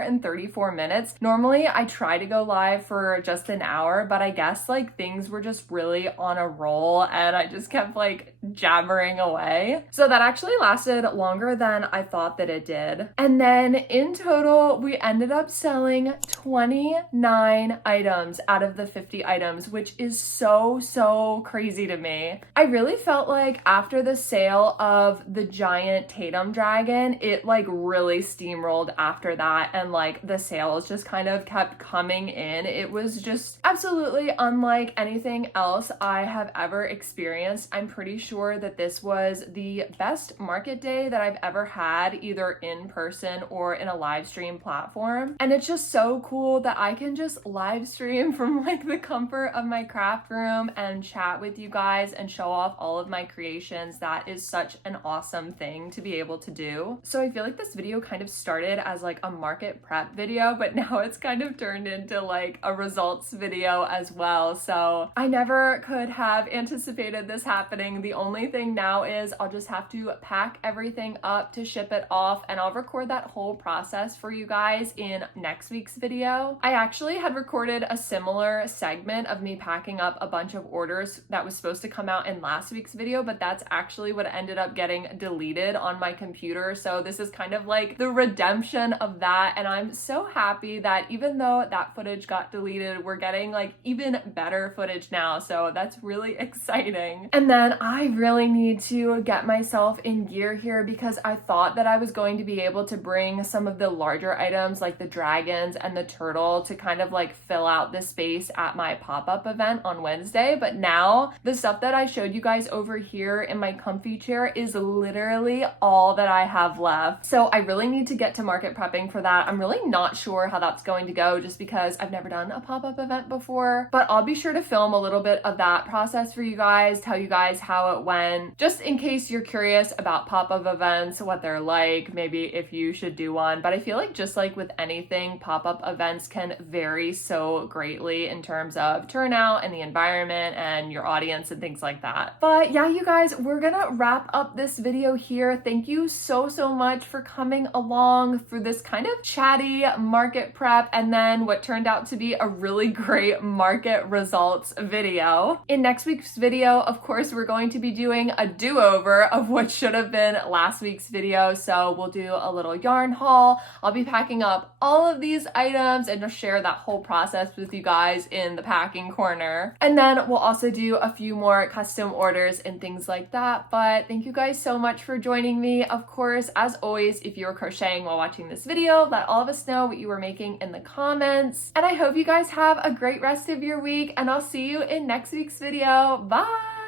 and 34 minutes. Normally I try to go live for just an hour, but I guess like things were just really on a roll and I just kept like jabbering away. So that actually lasted longer than I thought that it did. And then in total, we ended up selling 29 items out of the 50 items, which is so crazy to me. I really felt like after the sale of the giant Tatum dragon, it like really steamrolled after that, and like the sales just kind of kept coming in. It was just absolutely unlike anything else I have ever experienced. I'm pretty sure that this was the best market day that I've ever had, either in person or in a live stream platform. And it's just so cool that I can just live stream from like the comfort of my craft room and chat with you guys and show off all of my creations. That is such an awesome thing to be able to do. So I feel like this video kind of started as like a market prep video, but now it's kind of turned into like a results video as well. So I never could have anticipated this happening. The only thing now is I'll just have to pack everything up to ship it off, and I'll record that whole process for you guys in next week's video. I actually had recorded a similar segment of me packing up a bunch of orders that was supposed to come out in last week's video, but that's actually what ended up getting deleted on my computer. So this is kind of like the redemption of that, and I'm so happy that even though that footage got deleted, we're getting like even better footage now. So that's really exciting. And then I really need to get myself in gear here because I thought that I was going to be able to bring some of the larger items like the dragons and the turtle to kind of like fill out the space at my pop-up event on Wednesday. But now the stuff that I showed you guys over here in my comfy chair is literally all that I have left. So I really need to get to market prepping for that. I'm really not sure how that's going to go just because I've never done a pop-up event before, but I'll be sure to film a little bit of that process for you guys, tell you guys how it went, just in case you're curious about pop-up events, what they're like, maybe if you should do one. But I feel like just like with anything, pop-up events can vary so greatly in terms of turnout and the environment and your audience and things like that. But yeah, you guys, we're gonna wrap up this video here. Thank you so much for coming along through this kind of chatty market prep and then what turned out to be a really great market results video. In next week's video, of course, we're going to be doing a do-over of what should have been last week's video. So we'll do a little yarn haul. I'll be packing up all of these items and just share that whole process with you guys in the packing corner. And then we'll also do a few more custom orders and things like that. But thank you guys so much for joining me. Of course, as always, if you were crocheting while watching this video, let all of us know what you were making in the comments. And I hope you guys have a great rest of your week, and I'll see you in next week's video. Bye!